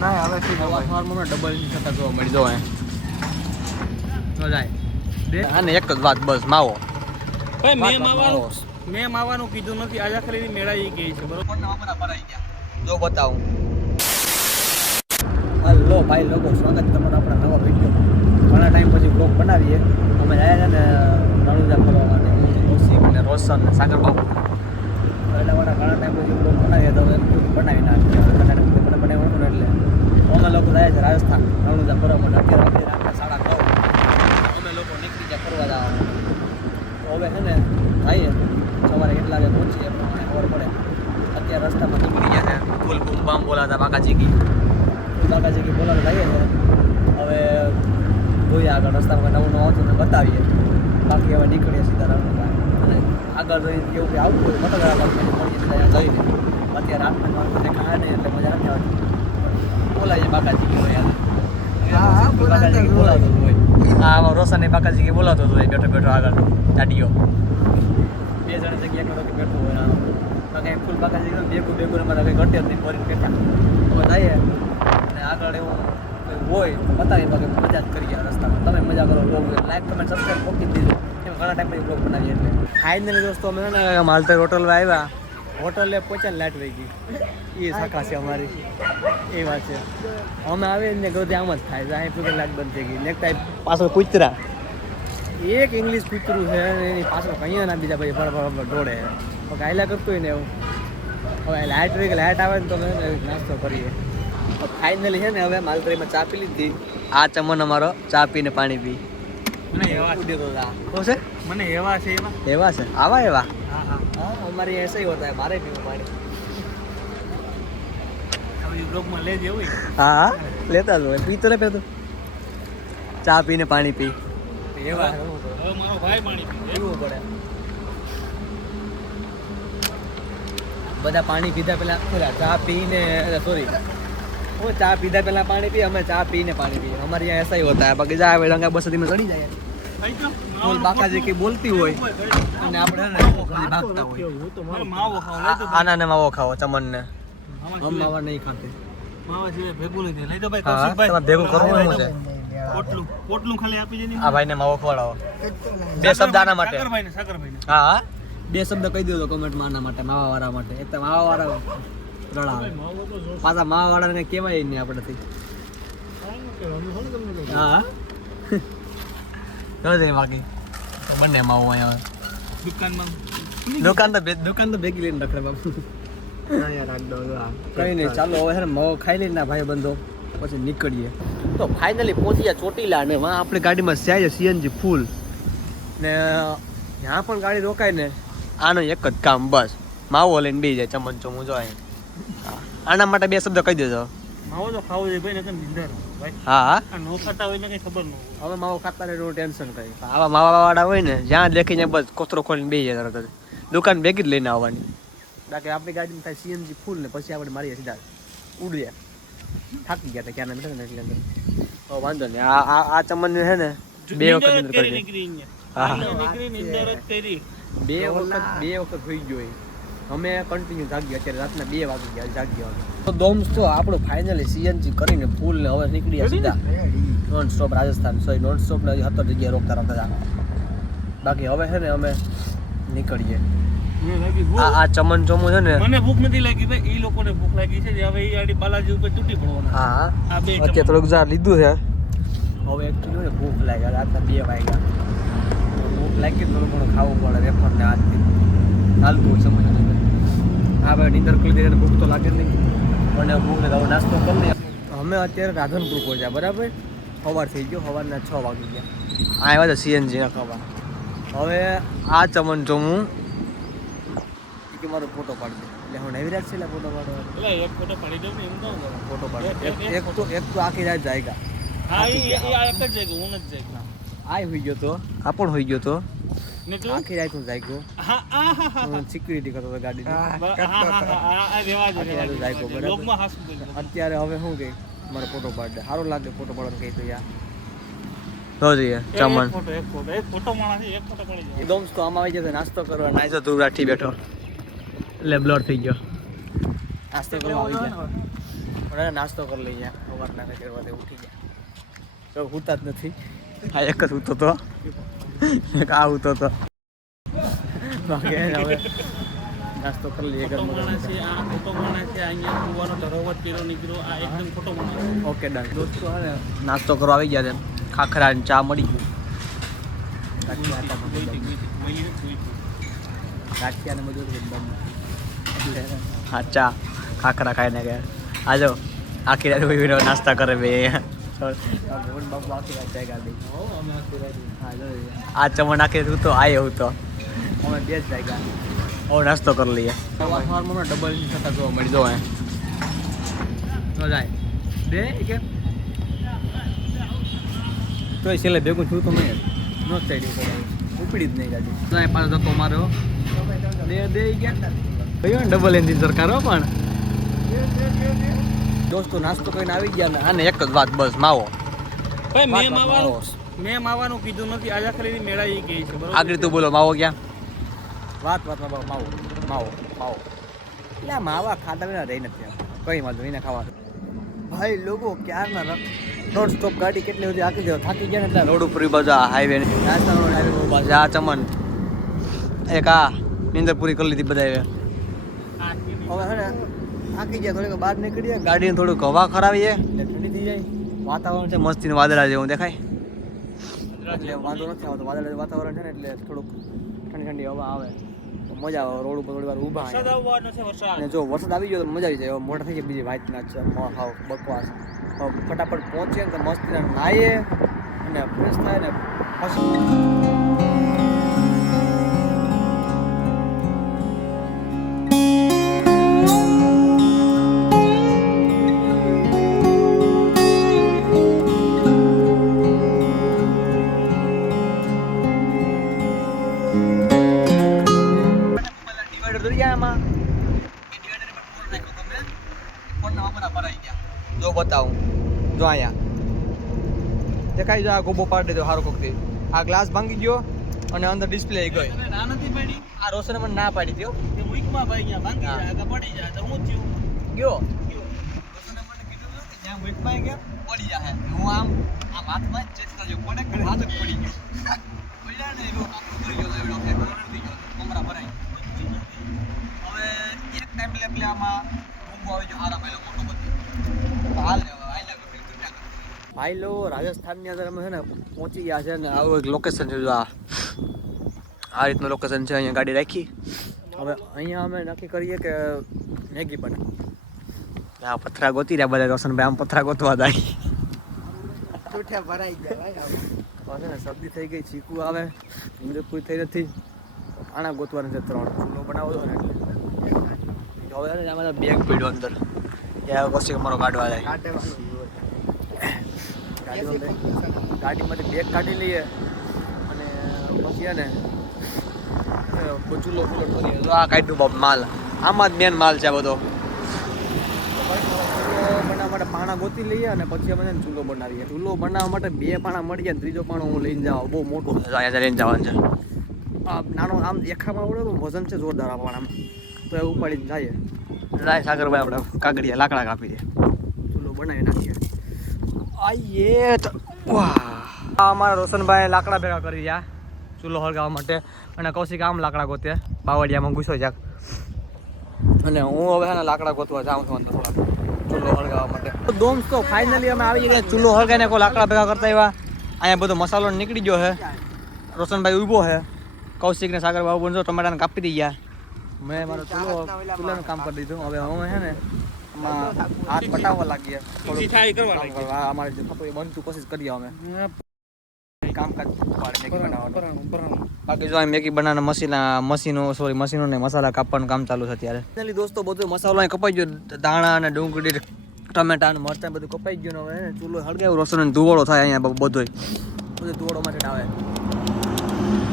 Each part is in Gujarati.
ના હવે ઠીક છે ફાર્મમાં ડબલ થતા જોવા મળી જોવા તો જાય આને એક જ વાત બસ માવો મેં માવાનું કીધું નથી આજે ખાલી મેળા એ ગઈ છે બરોબર જો બતાવું હલો ભાઈ લોકો સ્વાગત તમારું આપણા નવા વિડીયો ઘણા ટાઈમ પછી બ્લોગ બનાવીએ અમે આવ્યા છે ને રણુજા ફરવા માટે કૌશિક ને રોશન ને સાગર બાબુ એટલા માટે ઘણા ટાઈમ પછી બ્લોગ બનાવીએ તો બનાવી નાખીએ બનાવ્યું હતું ને એટલે અમે લોકો જાય છે રાજસ્થાન રણુજા ફરવા માટે અત્યારે રાત્રે 9:30 અમે લોકો નીકળી ગયા ફરવા જવાનું હવે છે ને જઈએ સવારે કેટલા વાગે પહોંચીએ એ પ્રમાણે ખબર પડે અત્યારે રસ્તામાં નીકળી ગયા છે ફૂલ બૂમ બામ બોલાતા બાકાજી કી બોલાતા જઈએ છે હવે જોઈએ આગળ રસ્તામાં નવું આવતું ને બતાવીએ બાકી હવે નીકળીએ સીધા રણુજા અને આગળ જઈને કેવું કે આવતું હોય મોટા આગળ મળીએ ત્યાં જઈને અત્યારે રાતના ખાય ને એટલે મજા નથી આવતી બોલાવીએ બાકાજી કી યાર બાકાજી કી બોલાવતો હોય હા રોશન ને બાકાજી કી બોલાવતો હોય બેઠો બેઠો આગળ ગાડીઓ બે જણ જગ્યા કે બેઠું હોય કંઈ ફૂલ બાકાજી ભેગું અમારે કંઈ ઘટે જ નહીં ફરીને બેઠા હવે જઈએ અને આગળ એવું હોય તો બતાવીએ બાકી મજા જ કરીએ રસ્તામાં તમે મજા કરો બ્લોગ લાઈક કમેન્ટ સબસ્ક્રાઈબ મૂકી દીધું એમ ઘણા ટાઈમ પછી બ્લોગ બનાવીએ એટલે ફાઇનલી દોસ્તો અમે ને માલતર હોટલમાં આવ્યા હોટલે પહોંચ્યા લાઈટ વહી ગઈ એ શાખા છે અમારી એ વાત છે અમે આવીએ ને ગોધી આમ જ થાય છે અહીં પૂરી લાઈટ બંધ થઈ ગઈ નેકતા પાછળ કૂતરા એક ઇંગ્લિશ કૂતરું છે એની પાછળ કહીએ ના બીજા ભાઈ ફરફર દોડે ગાયલા કરતું હોય ને એવું હવે લાઇટ રહી લાઇટ આવે ને તો અમે નાસ્તો કરીએ ફાઇનલી છે ને હવે માલતરીમાં ચા પી લીધી આ ચમન અમારો ચા પીને પાણી પી મને એવા શું છે મને એવા છે એવા છે આવા એવા હા હા હા અમારી ऐसा ही होता है मारे पीવું પાણી હવે બ્લોગમાં લે જેવું હા લેતા જ હોય પીતો ને પેતો ચા પીને પાણી પી એવા હવે મારો ભાઈ પાણી પીવું પડે બધા પાણી પીધા પહેલા ચા પીને સોરી वो चા પીધા પહેલા પાણી પી અમે ચા પીને પાણી પીએ हमारे यहाँ ऐसा ही होता है बाकी जा वेड़ंगा बस में चढ़ी जाए बोल बाकाजी की बोलती હોય અને આપણે ને ભાગતા હોય માવો ખાવ આના ને માવો ખાવો ચમન ને हम मावा नहीं खाते માવા સિવાય ભેગું નથી લઈ તો ભાઈ હા કૌશિકભાઈ તમે ભેગું કરવું શું છે પોટલું ખાલી આપી દેની આ ભાઈને માવો ખવડાવો બે શબ્દ આના માટે સાગરભાઈને હા બે શબ્દ કહી દો કમેન્ટમાં આના માટે માવા વાળા માટે એક તો માવા વાળા રડાવે પાછા માવા વાળાને કહેવાય નહીં આપણેથી હા તો દે બાકી તો બંને માવો અહીંયા દુકાન તો ભેગી લઈને રખડે બાપુ કઈ નહીં ચાલો હવે છે ને માવો ખાઈ લઈને ભાઈ બંધો પછી નીકળીએ તો ફાઇનલી પહોંચી ગયા ચોટીલા ને વાં આપણી ગાડીમાં છે સીએનજી ફૂલ ને જ્યાં પણ ગાડી રોકાય ને આનું એક જ કામ બસ માવો લઈને બેસી જાય ચમન ચમું જો આના માટે બે શબ્દ કહી દેજો માવો તો ખાવો જોઈએ ભાઈ નકર નિંદર ભાઈ હા આ નો ખાતા હોય ને કઈ ખબર ન હોય હવે માવો ખાતા રહે ટેન્શન કરી આવા માવા વાળા હોય ને જ્યાં દેખીને બસ કોતરો ખોલીને બેસી જાય તરત દુકાન ભેગી જ લઈને આવવાની બાકી આપણી ગાડીમાં થાય સીએનજી ફૂલ ને પછી આપણે મારીએ સીધા ઉડીએ થાકી ગયા હતા ક્યાં બેઠા ને એટલે અંદર વાંધો નહીં આ ચમન છે ને બે વખત નિંદર કરી બે વખત હોઈ ગયો અમે કન્ટિન્યુ જાગ્યા અત્યારે રાતના 2 વાગી ગયા જાગ્યા તો દોસ્તો આપણું ફાઇનલી સીએનજી કરીને ફૂલ ને હવે નીકળ્યા સીધા non stop Rajasthan sorry non stop ને 17 જગ્યાએ રોકતા બાકી હવે છે ને અમે નીકળીએ આ ચમન ચોમું છે ને મને ભૂખ નથી લાગી ભાઈ એ લોકોને ભૂખ લાગી છે હવે એ આડી બાલાજી ઉપર તૂટી પડવાના હા આ બે અત્યારે થોડુંક જા લીધું છે હવે એકચ્યુઅલી ભૂખ લાગી રાતના 2 વાગ્યા ભૂખ લાગી થોડું ઘણું ખાવું પડે વેફર ને હાથથી હાલતું સમજ હા ભાઈ નીંદર ખુલી દે ભૂખ તો લાગે નહીં પણ ભૂખ ને નાસ્તો કરી લે અમે અત્યારે રાધનપુર પહોંચ્યા બરાબર સવાર થઈ ગયો સવારના 6 વાગી ગયા આ આવ્યા હતા સીએનજી ના ખાવા હવે આ ચમન ચોમું કે મારો ફોટો પાડી દે એટલે હું નવી રાત છે એટલે ફોટો પાડવા એટલે એક ફોટો પાડી દઉં ને એમ તો ફોટો પાડે એક તો આખી રાત જાયગા હા એ એક જ જગ્યા હું જ જગ્યા આ હોઈ ગયો તો આ પણ હોઈ ગયો તો ને તું આખી રાત હું જાગ્યો હા સિક્યુરિટી કરતો હતો ગાડીની આ રેવા દે લોકમાં હાસુ અત્યારે હવે શું કે મારો ફોટો પાડ દે સારો લાગે ફોટો પાડવાનું કહી તો યાર તો જઈએ ચમન એક ફોટો માણસ એક ફોટો પડી જાય દોસ્તો આમાં આવી જશે નાસ્તો કરવા નાઈ જો ધ્રુવ રાઠી બેઠો એટલે બ્લર થઈ ગયો નાસ્તો કરવા આવી ગયા અને નાસ્તો કરી લઈએ સવારના કરવાથી ઉઠી ગયા તો ઉઠતા જ નથી આ એક જ ઉઠતો હતો એક આ ઉઠતો હતો બાકી હવે નાસ્તો કરી લઈએ ખોટો માણસ છે આ ખોટો માણસ છે અહીંયા કુવાનો ધરોવત કેરો નીકળ્યો આ એકદમ ખોટો માણસ ઓકે ડન દોસ્તો હવે નાસ્તો કરવા આવી ગયા છે ખાખરા અને ચા મળી ગયું ગાંઠિયા ને બધું એકદમ હા ચા ખાખરા ખાઈને ગયા આજો આખી રાત કોઈ નાસ્તા કરે બે મોહન બાપુ આખી રાત ચા ગાડી આ ચમણ આખી હું તો આયો હું તો અમે બે જ જાગ્યા ઓ નાસ્તો કરી લઈએ સવારમાં ડબલ થતા જોવા મળી જો તો જાય બે કે તો છેલ્લે ભેગું છું તો મેં નો ચાડી ઉપડી જ નહીં ગાડી તો પાછો ધક્કો માર્યો દે ગયા કયો ડબલ એન્જિન સરકાર હો પણ દોસ્તો નાસ્તો કરીને આવી ગયા ને આને એક જ વાત બસ માવો ભાઈ મેં માવાનું કીધું નથી આજે ખાલી મેળાઈ ગઈ છે બરોબર આગળ તું બોલો માવો ક્યાં વાતમાં માવો માવો માવો એટલે આ માવા ખાતા વિના રહી નથી કઈ વાંધો એને ખાવાનું ભાઈ લોકો ક્યારના નોન સ્ટોપ ગાડી કેટલી બધી આખી દેવા થાકી ગયા ને એટલે રોડ ઉપર બધા હાઈવે હાઈવે આ ચમન એક આ નીંદર પૂરી કરી લીધી બધા હવે હે ને થાકી ગયા થોડીક બહાર નીકળીએ ગાડીને થોડુંક હવા ખરાવીએ એટલે ઠંડી થઈ જાય વાતાવરણ છે મસ્તીનું વાદળા જેવું દેખાય એટલે વાંધો નથી આવતો વાદળા વાતાવરણ છે ને એટલે થોડુંક ઠંડી ઠંડી હવા આવે તો મજા આવે રોડ ઉપર થોડી વાર ઊભા વરસાદ આવવાનો છે વરસાદ અને જો વરસાદ આવી ગયો તો મજા આવી જાય મોટા થઈ જાય બીજી વાઇટ ના છે હાવ બકવાસ ફટાફટ પહોંચીએ ને તો મસ્તી નાહીએ અને ફ્રેશ થાય ને પછી જો બતાવું જો અહીંયા દેખાય જો આ ગોબો પાડી દો સારો કોકથી આ ગ્લાસ ભાંગી ગયો અને અંદર ડિસ્પ્લે ગઈ ના નથી પડી આ રોશને મને ના પાડી દો તે વીકમાં ભાઈ અહીંયા ભાંગી જાય કે પડી જાય તો હું થયું ગયો રોશને મને કીધું કે જ્યાં વીકમાં ગયા પડી જાય હું આમ હાથમાં જ ચેક કરજો પડે કે હાથ જ પડી ગયો પડ્યા ને એનો આખો કરી ગયો એવડો કે નથી ગયો કમરા ભરાઈ હવે એક ટાઈમ લેપ આમાં ગોબો આવી ગયો આરામ એલો મોટો બધો ભાઈ લો રાજસ્થાનની અંદર અમે છે ને પહોંચી ગયા છે ને આવું એક લોકેશન છે જો આ રીતનું લોકેશન છે અહીંયા ગાડી રાખી હવે અહીંયા અમે નક્કી કરીએ કે મેગી બને આ પથરા ગોતી રહ્યા બધા રોશનભાઈ આમ પથરા ગોતવા જાય ચૂઠ્યા ભરાઈ જાય છે ને શરદી થઈ ગઈ ચીકુ આવે ઊંઘ કોઈ થઈ નથી આના ગોતવાનું છે 3 ચૂલો બનાવો છો ને એટલે હવે છે ને આમાં બેગ પડ્યો અંદર યા કોશિક મારો કાઢવા જાય ગાડીમાંથી બેગ કાઢી લઈએ અને પછી ને ચૂલો ફૂલો કરીએ તો આ કાઢ્યું બાપ માલ આમાં જ મેન માલ છે બધો બનાવવા માટે પાણા ગોતી લઈએ અને પછી અમે ચૂલો બનાવીએ ચૂલો બનાવવા માટે 2 પાણા મળી જાય ત્રીજો પાણો હું લઈને જાઉં બહુ મોટું અહીંયા લઈને જવાનું છે આ નાનો આમ દેખામાં આવડે તો વજન છે જોરદાર આ પાણામાં તો એ ઉપાડીને જઈએ રાય સાગરભાઈ આપણે કાગડિયા લાકડા કાપી દે ચૂલો બનાવી નાખીએ આઈએ તો વાહ અમારા રોશનભાઈ લાકડા ભેગા કરી રહ્યા ચૂલો હળગાવવા માટે અને કૌશિક આમ લાકડા ગોતે બાવળિયામાં ઘૂસો જાક અને હું હવે ને લાકડા ગોતવા જાઉં છું અંદર થોડા ચૂલો હળગાવવા માટે દોસ્તો ફાઇનલી અમે આવી ગયા ચૂલો હળગાઈને કોઈ લાકડા ભેગા કરતા આવ્યા અહીંયા બધો મસાલો નીકળી ગયો છે રોશનભાઈ ઊભો છે કૌશિક ને સાગર બાબુ જો ટમાટાને કાપી દઈ ગયા મેં મારો ચૂલાનું કામ કરી દીધું હવે અમે છે ને હાથ પટાવવા લાગીએ અમારે જે થતું એ બનતું કોશિશ કરીએ અમે કામકાજ બાકી જો મેગી બનાવવાના મશીનો ને મસાલા કાપવાનું કામ ચાલુ છે અત્યારે દોસ્તો બધો મસાલો અહીં કપાઈ ગયો દાણા અને ડુંગળી ટમેટા અને મરચાં બધું કપાઈ ગયું હવે ચૂલો હળગાવ્યો રસોઈ ધુવાળો થાય અહીંયા બધો ધુવાળોમાંથી આવે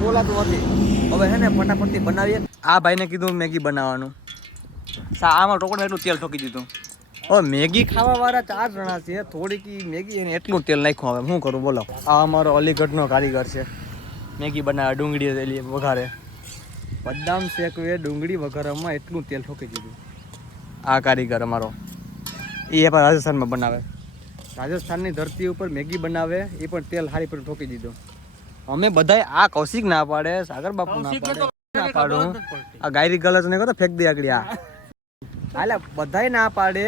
બોલાતું નથી હવે છે ને ફટાફટથી બનાવીએ આ ભાઈને કીધું મેગી બનાવવાનું આમાં ટોકડા એટલું તેલ ઠોકી દીધું હવે મેગી ખાવાવાળા 4 જણા છે થોડીક મેગી એને એટલું તેલ નાખ્યું હવે શું કરું બોલો આ અમારો અલીગઢનો કારીગર છે મેગી બનાવે ડુંગળી વઘારે બદામ શેકવે ડુંગળી વઘારવામાં એટલું તેલ ઠોકી દીધું આ કારીગર અમારો એ પણ રાજસ્થાનમાં બનાવે. રાજસ્થાનની ધરતી ઉપર મેગી બનાવે એ પણ તેલ હારી પર ઠોકી દીધું. અમે બધાય આ કૌશિક ના પાડે, સાગર બાપુ ના પાડે, ના પાડું. આ ગાયરી ગલત ને કહો ફેંક દે આગળ આ. હાલે બધાય ના પાડે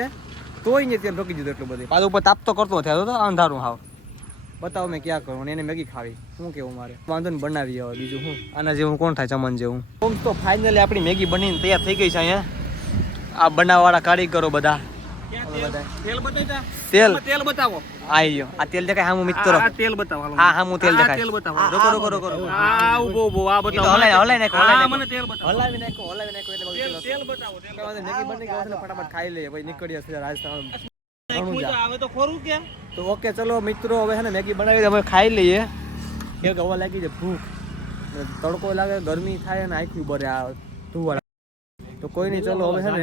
તોય ને તેલ ઠોકી દીધું એટલું બધું. પાછું ઉપર તાપ તો કરતો થયો તો અંધારું હાવ. બતાવો મેં ક્યાં કરું, એને મેગી ખાવી શું કેવું મારે? વાંધો ને બનાવી હવે બીજું શું, આના જેવું કોણ થાય ચમન જેવું. તો ફાઇનલી આપણી મેગી બનીને તૈયાર થઈ ગઈ છે અહીંયા. આ બનાવવાળા કારીગરો બધા તેલ બતાવો. આયો આ તેલ દેખાય હામું મિત્રો. આ તેલ બતાવો. હા હામું તેલ દેખાય. તેલ બતાવો. રોકો. આ ઉભો આ બતાવો. હલાવી નાખો. મને તેલ બતાવો. હલાવી નાખો એટલે તેલ બતાવો. મેગી બની ગઈ છે, ફટાફટ ખાઈ લઈએ પછી નીકળીએ સીધા રાજસ્થાન. આવે તો ખોરું કે તો ઓકે ચલો મિત્રો, હવે છે ને મેગી બનાવી અમે ખાઈ લઈએ. કે હવા લાગી છે ભૂખ, તડકો લાગે, ગરમી થાય ને આખી બરે આ ધુવા. તો કોઈ નહીં, ચલો હવે છે ને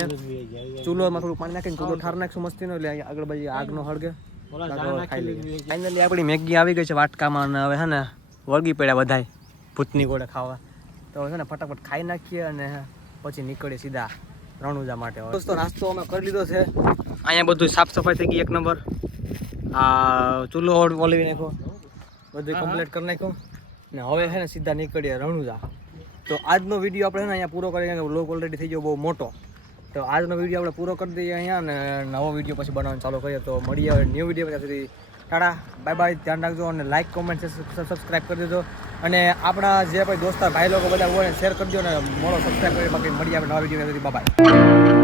ચૂલોમાં થોડું પાણી નાખીને ચૂલો ઠાર નાખશું મસ્તીનો, એટલે આગળ બાજુ આગ નો હળગે. ફાઇનલી આપણી મેગી આવી ગઈ છે વાટકામાં, અને હવે છે ને વળગી પડ્યા બધાય ભૂતની ગોળે ખાવા. તો હવે છે ને ફટાફટ ખાઈ નાખીએ અને પછી નીકળીએ સીધા રણુજા માટે. દોસ્તો નાસ્તો અમે કરી લીધો છે. અહીંયા બધું સાફ સફાઈ થઈ ગઈ એક નંબર. આ ચૂલો ઓલવી નાખ્યો, બધું કમ્પ્લીટ કરી નાખ્યું ને હવે છે ને સીધા નીકળીએ રણુજા. તો આજનો વિડીયો આપણે છે ને અહીંયા પૂરો કરીએ, કારણ કે વ્લોગ ઓલરેડી થઈ ગયો બહુ મોટો. તો આજનો વિડીયો આપણે પૂરો કરી દઈએ અહીંયા, અને નવો વિડીયો પછી બનાવવાનું ચાલુ કરીએ. તો મળીએ હવે ન્યૂ વિડીયો. ત્યાં સુધી ટાટા બાય બાય, ધ્યાન રાખજો અને લાઇક કોમેન્ટ સબસ્ક્રાઈબ કરી દેજો. અને આપણા જે ભાઈ દોસ્તાર ભાઈ લોકો બધા હોય શેર કરજો ને મોડો સબસ્ક્રાઈબ કરી. બાકી મળીએ આપણે નવા વિડીયો. Bye bye.